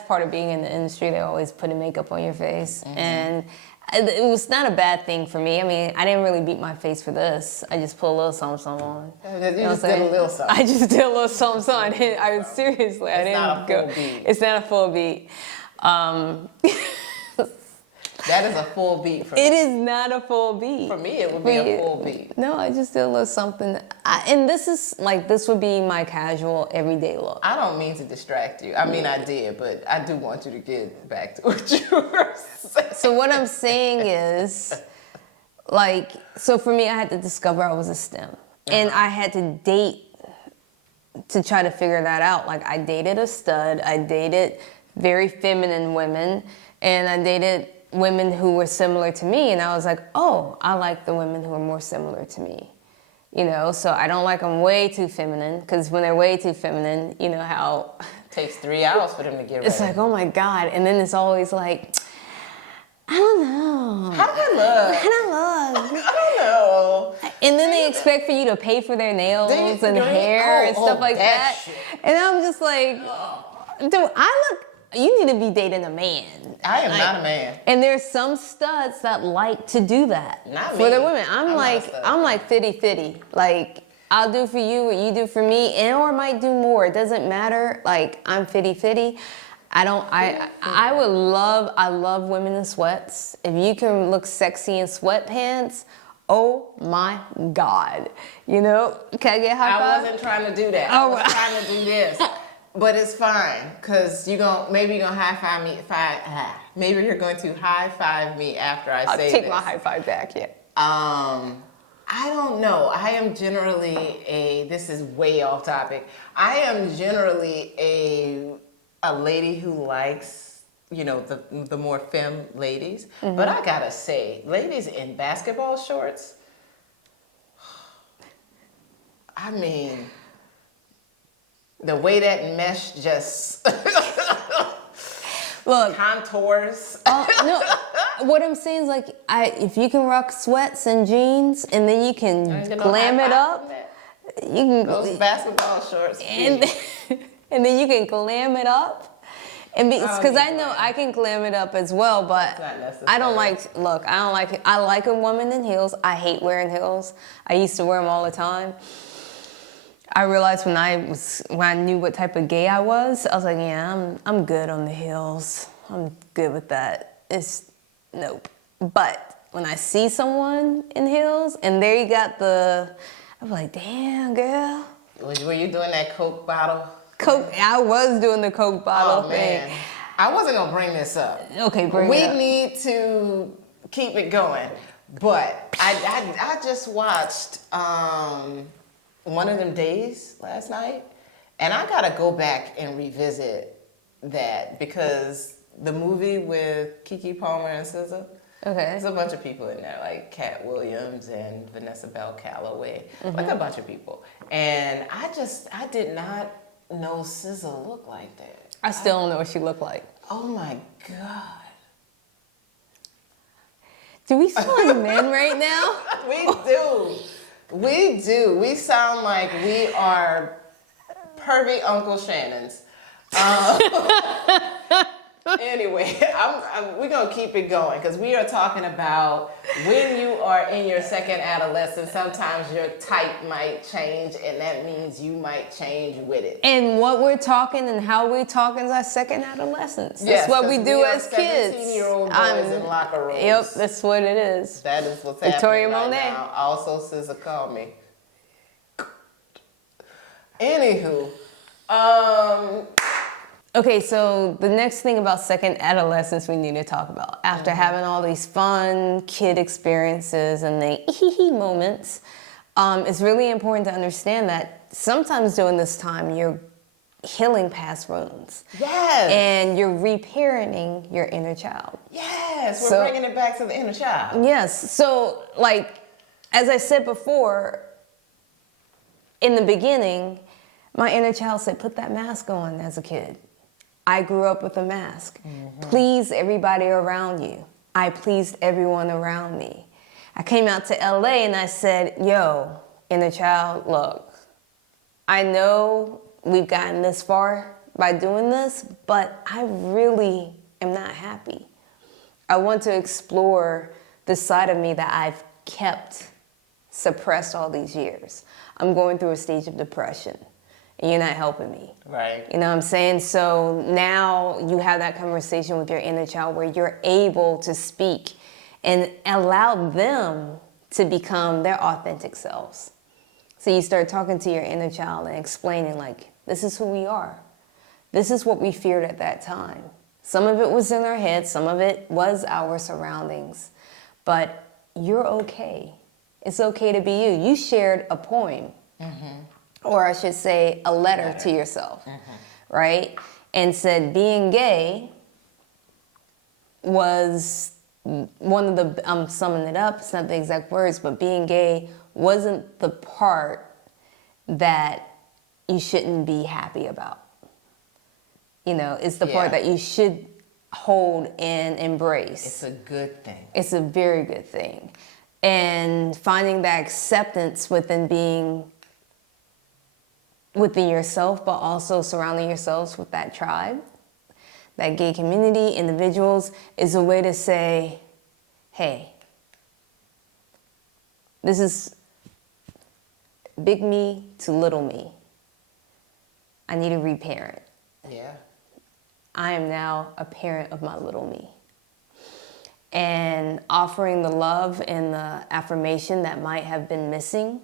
part of being in the industry. They always putting makeup on your face. And it was not a bad thing for me. I mean, I didn't really beat my face for this. I just put a little something on. You just did a little something. I just did a little something on. Seriously, I didn't go. It's not a full beat. That is a full beat for me. It is not a full beat. For me, it would be a full beat. No, I just did a little something. And this would be my casual, everyday look. I don't mean to distract you. I mean, I did, but I do want you to get back to what you were saying. So what I'm saying is, like, so for me, I had to discover I was a STEM. And I had to date to try to figure that out. Like, I dated a stud. I dated very feminine women. And I dated women who were similar to me, and I was like, oh, I like the women who are more similar to me, you know. So I don't like them way too feminine, because when they're way too feminine, you know how it takes 3 hours for them to get ready. It's like, oh my God, and then it's always like, I don't know. How do I look? I don't know. And then they expect for you to pay for their nails and hair and stuff like that. Shit. And I'm just like, dude, you need to be dating a man. I am not a man. And there's some studs that like to do that. Not me. For the women. I'm like 50-50. Like, I'll do for you what you do for me, and or might do more. It doesn't matter. Like, I'm 50-50. I love women in sweats. If you can look sexy in sweatpants, oh my God. You know, can I get high five? I wasn't trying to do that. I was trying to do this. But it's fine, because maybe you're gonna high five me. Maybe you're going to high five me after I say this. I'll take my high five back, yeah. I don't know. I am generally this is way off topic. I am generally a lady who likes, you know, the more femme ladies. Mm-hmm. But I gotta say, ladies in basketball shorts, I mean, the way that mesh just look contours. No, what I'm saying is like, if you can rock sweats and jeans, and then you can glam it up, you can those basketball shorts, and then you can glam it up, and because I know I can glam it up as well, but I don't like. Look, I don't like it. I like a woman in heels. I hate wearing heels. I used to wear them all the time. I realized when I knew what type of gay I was like, yeah, I'm good on the heels. I'm good with that. Nope. But when I see someone in heels, and there you got I'm like, damn, girl. Were you doing that Coke bottle? I was doing the Coke bottle thing. Man. I wasn't gonna bring this up. Okay, bring it up. We need to keep it going. But I just watched One of Them Days last night, and I gotta go back and revisit that, because the movie with Keke Palmer and SZA, there's a bunch of people in there, like Cat Williams and Vanessa Bell Calloway, like a bunch of people. And I did not know SZA looked like that. I still don't know what she looked like. Oh my God. Do we sound like men right now? We do. We do. We sound like we are pervy Uncle Shannons. Anyway, we're going to keep it going, because we are talking about when you are in your second adolescence, sometimes your type might change, and that means you might change with it. And what we're talking and how we're talking is our second adolescence. That's what we do as kids. 17-year-old boys in locker rooms. Yep, that's what it is. That is what's Victoria happening right Monet. now. Also, SZA called me. Anywho, okay, so the next thing about second adolescence we need to talk about, after having all these fun kid experiences and the moments, It's really important to understand that sometimes during this time, you're healing past wounds. Yes. And you're reparenting your inner child. Yes, we're bringing it back to the inner child. Yes. So, like, as I said before, in the beginning, my inner child said, put that mask on as a kid. I grew up with a mask. Please everybody around you. I pleased everyone around me. I came out to LA and I said, yo, inner child, look, I know we've gotten this far by doing this, but I really am not happy. I want to explore the side of me that I've kept suppressed all these years. I'm going through a stage of depression, and you're not helping me. Right. You know what I'm saying? So now you have that conversation with your inner child where you're able to speak and allow them to become their authentic selves. So you start talking to your inner child and explaining, like, this is who we are. This is what we feared at that time. Some of it was in our heads, some of it was our surroundings. But you're okay. It's okay to be you. You shared a poem, or I should say a letter to yourself, right? And said being gay was one of the, I'm summing it up, it's not the exact words, but being gay wasn't the part that you shouldn't be happy about. You know, it's the part that you should hold and embrace. It's a good thing. It's a very good thing. And finding that acceptance within being within yourself, but also surrounding yourselves with that tribe, that gay community, individuals, is a way to say, hey, this is big me to little me. I need to reparent. Yeah. I am now a parent of my little me. And offering the love and the affirmation that might have been missing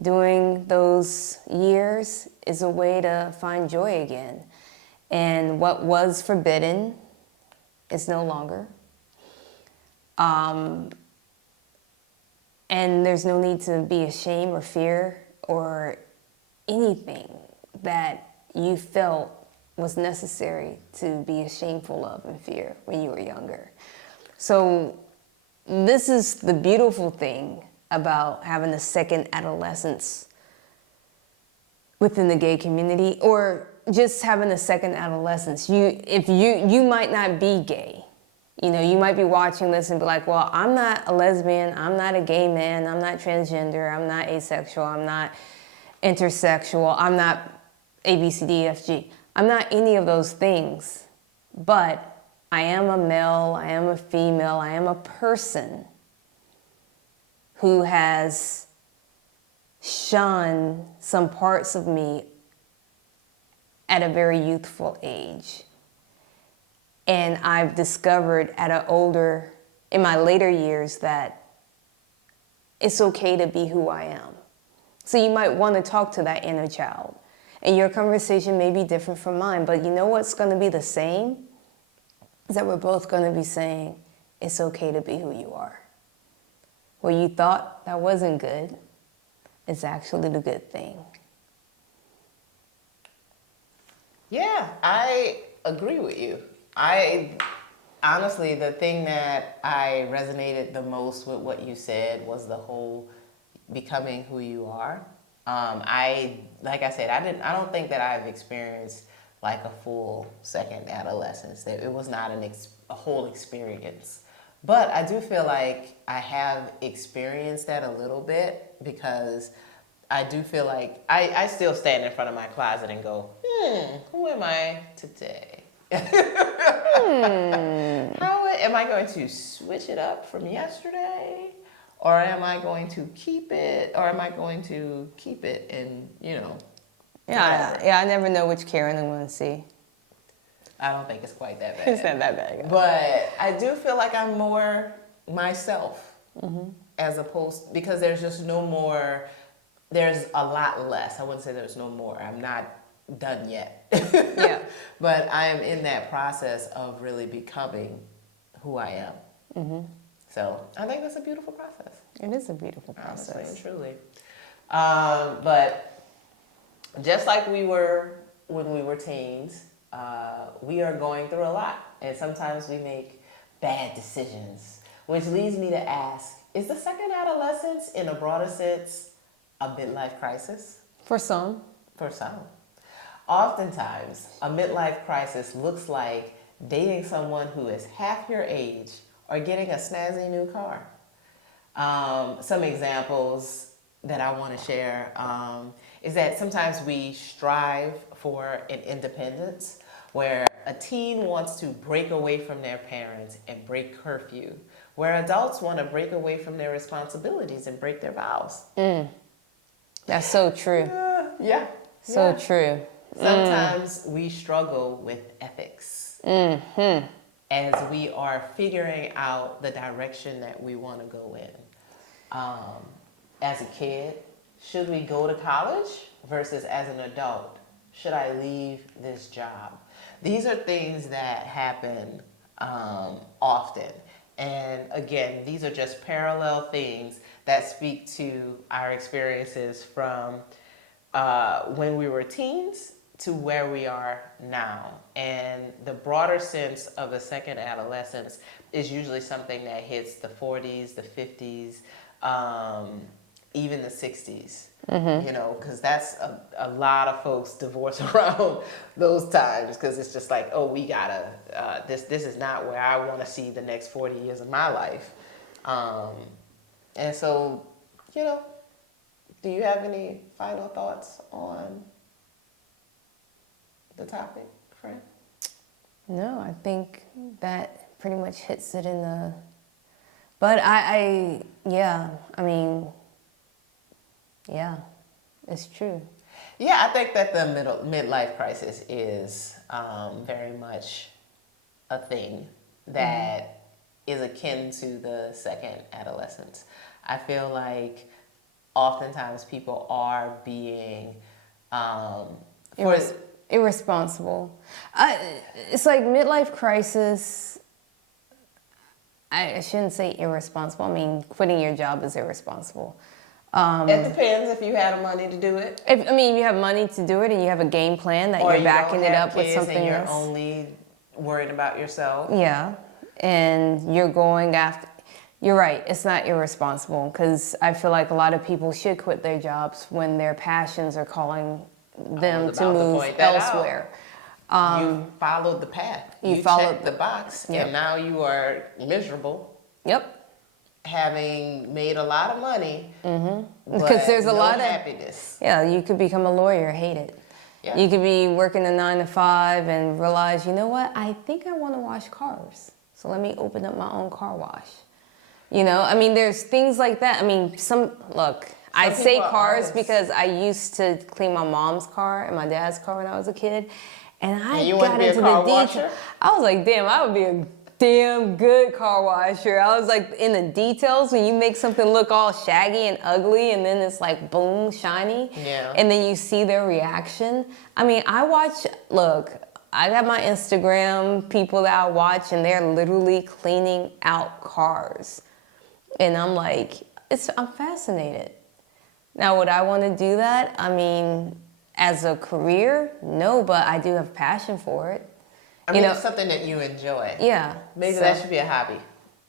during those years is a way to find joy again. And what was forbidden is no longer. And there's no need to be ashamed or fear or anything that you felt was necessary to be shameful of and fear when you were younger. So this is the beautiful thing about having a second adolescence within the gay community, or just having a second adolescence. You might not be gay. You know, you might be watching this and be like, well, I'm not a lesbian, I'm not a gay man, I'm not transgender, I'm not asexual, I'm not intersexual, I'm not ABCDFG. I'm not any of those things, but I am a male, I am a female, I am a person who has shunned some parts of me at a very youthful age. And I've discovered in my later years, that it's okay to be who I am. So you might want to talk to that inner child. And your conversation may be different from mine, but you know what's going to be the same? Is that we're both going to be saying, it's okay to be who you are. What you thought that wasn't good is actually the good thing. Yeah, I agree with you. Honestly, the thing that I resonated the most with what you said was the whole becoming who you are. Like I said, I don't think that I've experienced like a full second adolescence. It was not a whole experience. But I do feel like I have experienced that a little bit, because I do feel like I still stand in front of my closet and go, who am I today? How am I going to switch it up from yesterday? Or am I going to keep it? Or am I going to keep it and, Yeah, I never know which Caryn I'm going to see. I don't think it's quite that bad. It's not that bad. But I do feel like I'm more myself, as opposed, because there's just no more, there's a lot less. I wouldn't say there's no more. I'm not done yet. Yeah. But I am in that process of really becoming who I am. So I think that's a beautiful process. It is a beautiful process. Honestly and truly. But just like we were when we were teens, we are going through a lot. And sometimes we make bad decisions, which leads me to ask, is the second adolescence, in a broader sense, a midlife crisis? For some. For some. Oftentimes, a midlife crisis looks like dating someone who is half your age or getting a snazzy new car. Some examples that I want to share is that sometimes we strive for an independence where a teen wants to break away from their parents and break curfew, where adults want to break away from their responsibilities and break their vows. That's so true. Yeah. So true. Sometimes we struggle with ethics as we are figuring out the direction that we want to go in. As a kid, should we go to college versus as an adult? Should I leave this job? These are things that happen often. And again, these are just parallel things that speak to our experiences from when we were teens to where we are now. And the broader sense of a second adolescence is usually something that hits the 40s, the 50s, even the 60s. You know, because that's a lot of folks divorce around those times, because it's just like, oh, we gotta, this is not where I want to see the next 40 years of my life. And so, you know, do you have any final thoughts on the topic, friend? No, I think that pretty much hits it in the... But yeah, it's true. Yeah, I think that the midlife crisis is very much a thing that is akin to the second adolescence. I feel like oftentimes people are being irresponsible. It's like midlife crisis. I shouldn't say irresponsible. I mean, quitting your job is irresponsible. It depends if you have the money to do it. If you have money to do it and you have a game plan that or you're backing it up with something and you're else. only worried about yourself. Yeah, and you're going after... You're right, it's not irresponsible, because I feel like a lot of people should quit their jobs when their passions are calling them to move elsewhere. You followed the path. You checked the box, and now you are miserable. Yep. Having made a lot of money, because there's a lot of happiness. Yeah, you could become a lawyer, hate it. Yeah. You could be working a 9 to 5 and realize, you know what? I think I want to wash cars, so let me open up my own car wash. You know, there's things like that. I say cars because I used to clean my mom's car and my dad's car when I was a kid, and I got into the detail. I was like, damn, I would be a damn good car washer. I was like, in the details, when you make something look all shaggy and ugly and then it's like boom, shiny, and then you see their reaction. I got my Instagram people that I watch, and they're literally cleaning out cars, and I'm like, I'm fascinated. Now, would I want to do that? As a career, no, but I do have passion for it. It's something that you enjoy. Yeah. Maybe that should be a hobby.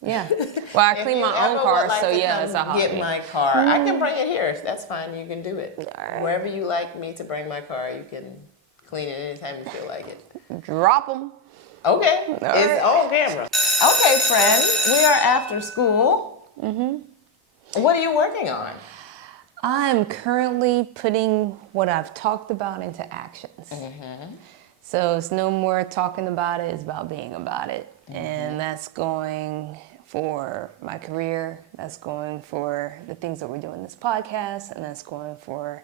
Yeah. Well, I clean my own car, so yeah, it's a hobby. Get my car. I can bring it here. That's fine. You can do it. Right. Wherever you like me to bring my car, you can clean it anytime you feel like it. Drop them. Okay. It's on camera. Okay, friend. We are after school. What are you working on? I'm currently putting what I've talked about into actions. So it's no more talking about it, it's about being about it. And that's going for my career, that's going for the things that we're doing in this podcast, and that's going for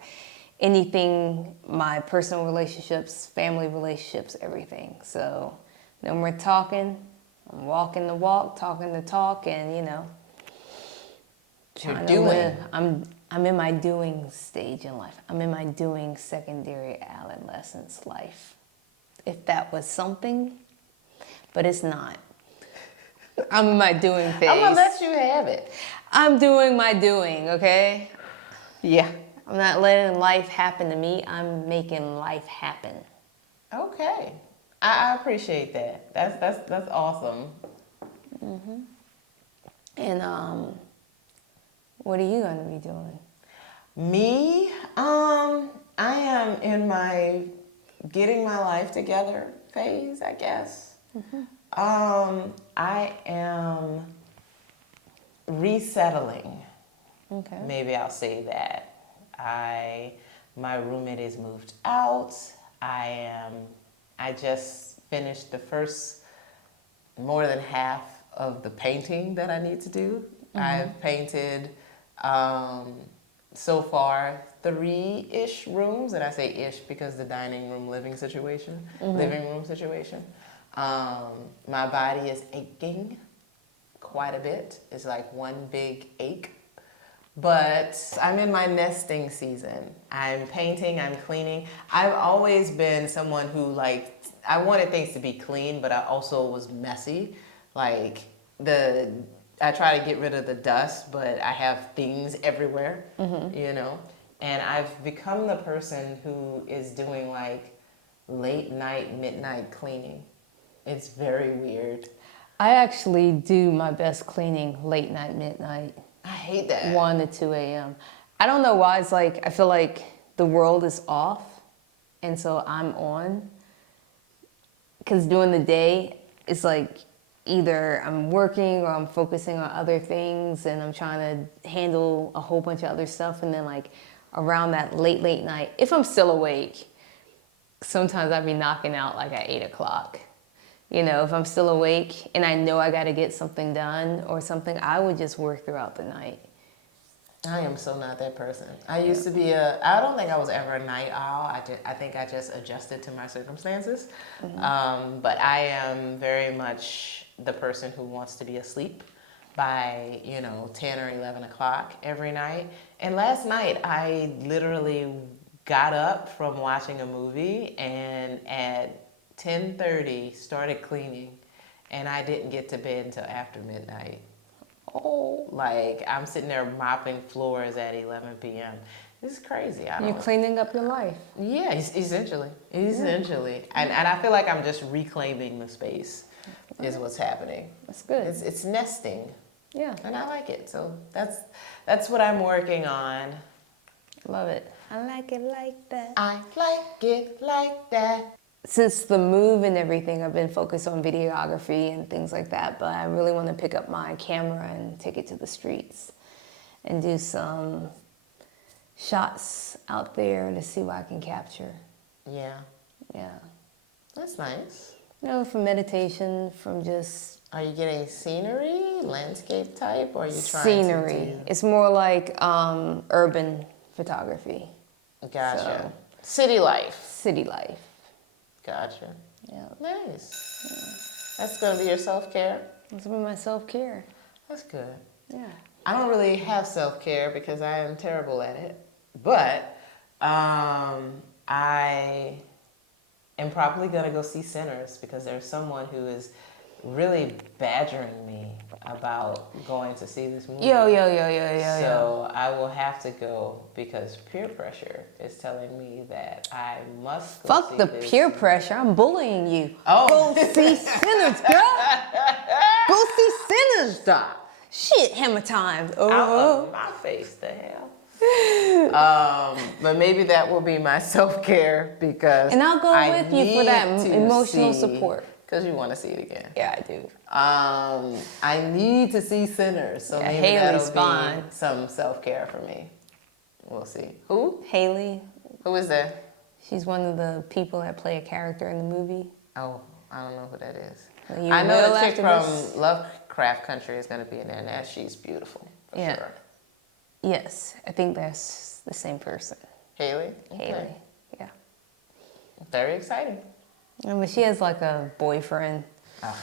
anything, my personal relationships, family relationships, everything. So no more talking, I'm walking the walk, talking the talk, and you're doing. I'm in my doing stage in life. I'm in my doing secondary adolescence life. If that was something, but it's not. I'm in my doing phase. I'm gonna let you have it. I'm doing my doing, okay? Yeah. I'm not letting life happen to me. I'm making life happen. Okay. I appreciate that. That's awesome. And what are you gonna be doing? Me, I am in my getting my life together phase, I guess. I am resettling. Okay. Maybe I'll say that. My roommate has moved out. I just finished the first more than half of the painting that I need to do. I've painted so far 3-ish rooms, and I say ish because the living room situation. My body is aching quite a bit. It's like one big ache. But I'm in my nesting season. I'm painting, I'm cleaning. I've always been someone who I wanted things to be clean, but I also was messy. I try to get rid of the dust, but I have things everywhere, you know? And I've become the person who is doing late night, midnight cleaning. It's very weird. I actually do my best cleaning late night, midnight. I hate that. 1 to 2 a.m. I don't know why. It's I feel like the world is off, and so I'm on. Because during the day, it's either I'm working or I'm focusing on other things, and I'm trying to handle a whole bunch of other stuff. And then around that late night, if I'm still awake, sometimes I'd be knocking out at 8 o'clock. You know, if I'm still awake and I know I got to get something done or something, I would just work throughout the night. I am so not that person. I used to be I don't think I was ever a night owl. I think I just adjusted to my circumstances. But I am very much the person who wants to be asleep by, 10 or 11 o'clock every night. And last night, I literally got up from watching a movie and at 10:30 started cleaning, and I didn't get to bed until after midnight. Oh. I'm sitting there mopping floors at 11 p.m. This is crazy. You're cleaning up your life. Yeah, essentially. And I feel like I'm just reclaiming the space is what's happening. That's good. It's nesting. Yeah. And I like it. So that's what I'm working on. Love it. I like it like that. I like it like that. Since the move and everything, I've been focused on videography and things like that, but I really want to pick up my camera and take it to the streets and do some shots out there to see what I can capture. Yeah. Yeah. That's nice. For meditation, from just... Are you getting scenery, landscape type, or are you trying scenery. to do... It's more like urban photography. Gotcha. City life. City life. Gotcha. Yeah. Nice. Yeah. That's going to be your self-care? That's been my self-care. That's good. Yeah. I don't really have self-care because I am terrible at it. But I am probably going to go see Sinners because there's someone who is really badgering me about going to see this movie. Yo. So I will have to go because peer pressure is telling me that I must go Fuck see the this peer movie. pressure. I'm bullying you. Oh. Go see Sinners, girl. Go see Sinners. Stop. Shit, hammer time. Out Oh. of my face, the hell. But maybe that will be my self-care because And I'll go with you for that emotional see, support. Because you want to see it again. Yeah, I do. I need to see Sinners, so maybe Haley's that'll fine. be some self-care for me. We'll see. Who? Haley. Who is that? She's one of the people that play a character in the movie. Oh, I don't know who that is. You I know will the chick after from this. Lovecraft Country is going to be in there, and she's beautiful. For Yeah. sure. Yes, I think that's the same person. Haley? Haley. Okay. Yeah. Very exciting. But she has a boyfriend, Ah.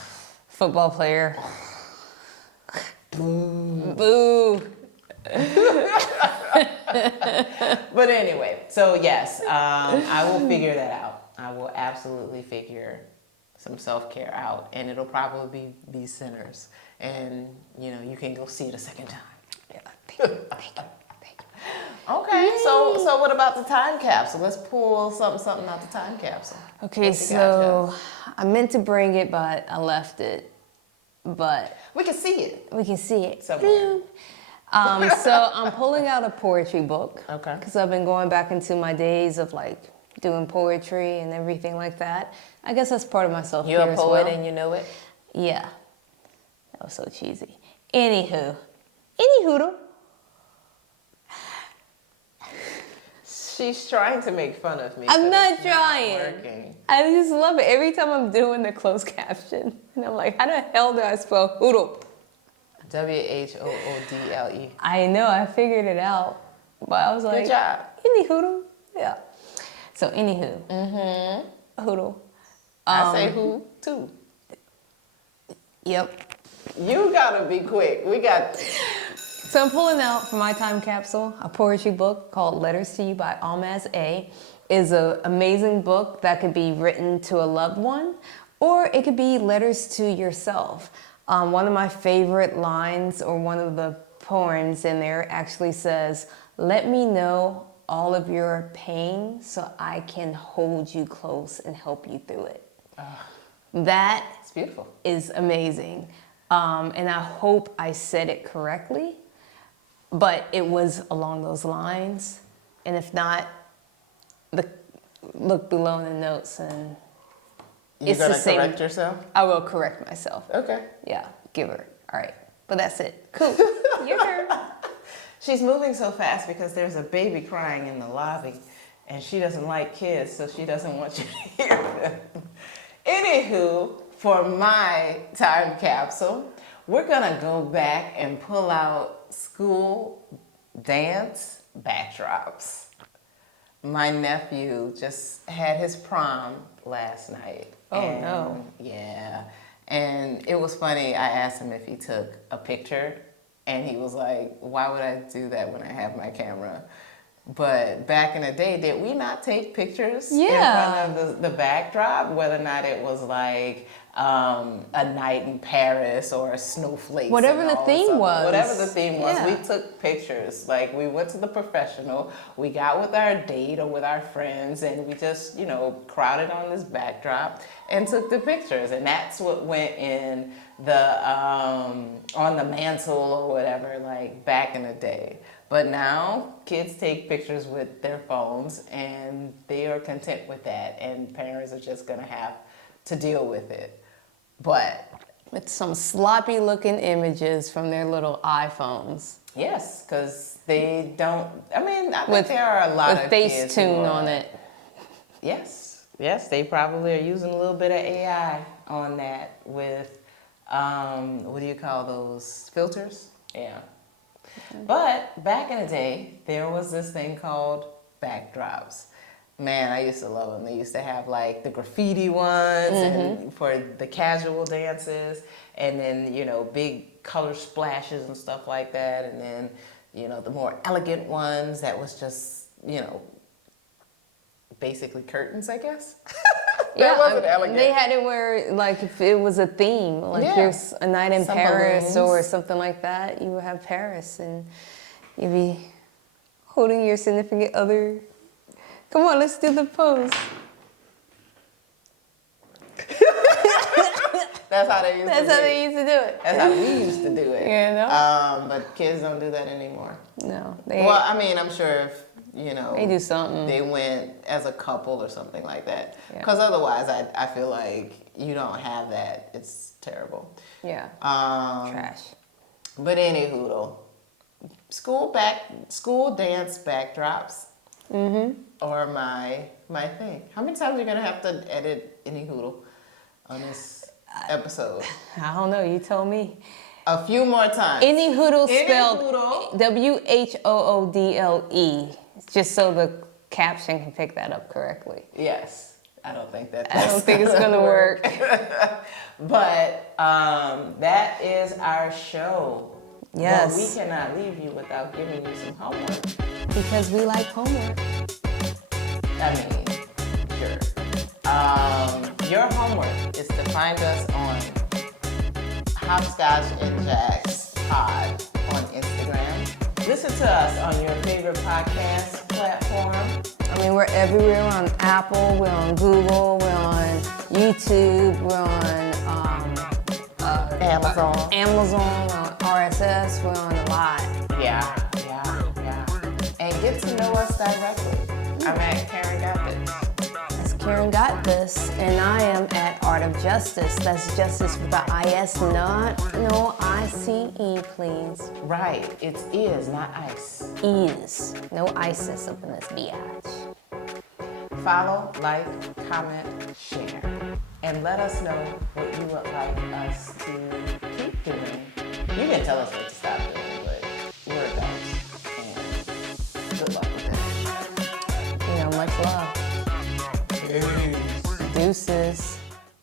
football player. Boo. But anyway, so yes, I will figure that out. I will absolutely figure some self-care out, and it'll probably be Sinners. and you can go see it a second time. Yeah, thank you. Okay, so what about the time capsule? Let's pull something out the time capsule. Okay, so I meant to bring it, but I left it. But we can see it. We can see it somewhere. So I'm pulling out a poetry book. Okay. Because I've been going back into my days of like doing poetry and everything like that. I guess that's part of myself. You're a poet and you know it? Yeah. That was so cheesy. Anyhoodle. She's trying to make fun of me. I'm not trying. I just love it. Every time I'm doing the closed caption, and I'm like, how the hell do I spell hoodle? WHOODLE. I know, I figured it out. But I was like, good job. Anyhoodle. Yeah. So, anywho. Mm-hmm. Hoodle. I say who too. Yep. You gotta be quick. We got. So I'm pulling out for my time capsule a poetry book called Letters to You by Almaz A. Is an amazing book that could be written to a loved one, or it could be letters to yourself. One of my favorite lines, or one of the poems in there, actually says, "Let me know all of your pain so I can hold you close and help you through it." That it's beautiful. Is amazing. And I hope I said it correctly, but it was along those lines. And if not, look below in the notes and it's the same. You're gonna correct yourself? I will correct myself. Okay. Yeah, give her. All right, but that's it. Cool. Your turn. She's moving so fast because there's a baby crying in the lobby, and she doesn't like kids, so she doesn't want you to hear them. Anywho, for my time capsule, we're gonna go back and pull out school dance backdrops. My nephew just had his prom last night. Oh, no. Yeah. And it was funny. I asked him if he took a picture, and he was like, why would I do that when I have my camera? But back in the day, did we not take pictures in front of the backdrop? Whether or not it was like a night in Paris or a snowflake. Whatever the theme was. Whatever the theme was, yeah. We took pictures. Like, we went to the professional, we got with our date or with our friends, and we just, crowded on this backdrop and took the pictures. And that's what went in the, on the mantle or whatever, like back in the day. But now, kids take pictures with their phones, and they are content with that, and parents are just gonna have to deal with it. But with some sloppy looking images from their little iPhones. Yes, because they don't, I think there are a lot of kids with Facetune on it. Yes, they probably are using a little bit of AI on that with, what do you call those, filters? Yeah. But back in the day, there was this thing called backdrops. Man, I used to love them. They used to have like the graffiti ones and for the casual dances, and then, big color splashes and stuff like that. And then, the more elegant ones that was just, basically curtains, I guess. That wasn't elegant. They had it where, like, if it was a theme, like there's a night in Paris balloons. Or something like that, you would have Paris and you'd be holding your significant other. Come on, let's do the pose. That's how they used to do it. That's how they used to do it. That's how we used to do it. Yeah, but kids don't do that anymore. No. I'm sure if, they do something. They went as a couple or something like that. Because otherwise, I feel like you don't have that. It's terrible. Yeah. Trash. But anywho, school dance backdrops are my thing. How many times are you gonna have to edit anywho on this episode? I don't know. You told me. A few more times. Anyhoodle spelled WHOODLE. Just so the caption can pick that up correctly. Yes. I don't think it's going to work. But that is our show. Yes. Well, we cannot leave you without giving you some homework. Because we like homework. Sure. Your homework is to find us on Hopscotch-N-Jacks pod on Instagram. Listen to us on your favorite podcast platform. I mean, we're everywhere. We're on Apple, we're on Google, we're on YouTube, we're on Amazon, we're on RSS, we're on a lot. Yeah. And get to know us directly. I'm at Caryn Justis. That's Caryn Got This, and I am at Art of Justice. That's justice with the I-S, no I-C-E, please. Right, it's is, not ice. Is. No ISIS up in this biatch. Follow, like, comment, share, and let us know what you would like us to keep doing. You can tell us what to stop doing, but we're adults, and good luck with it. You know, much love. Peace. Deuces.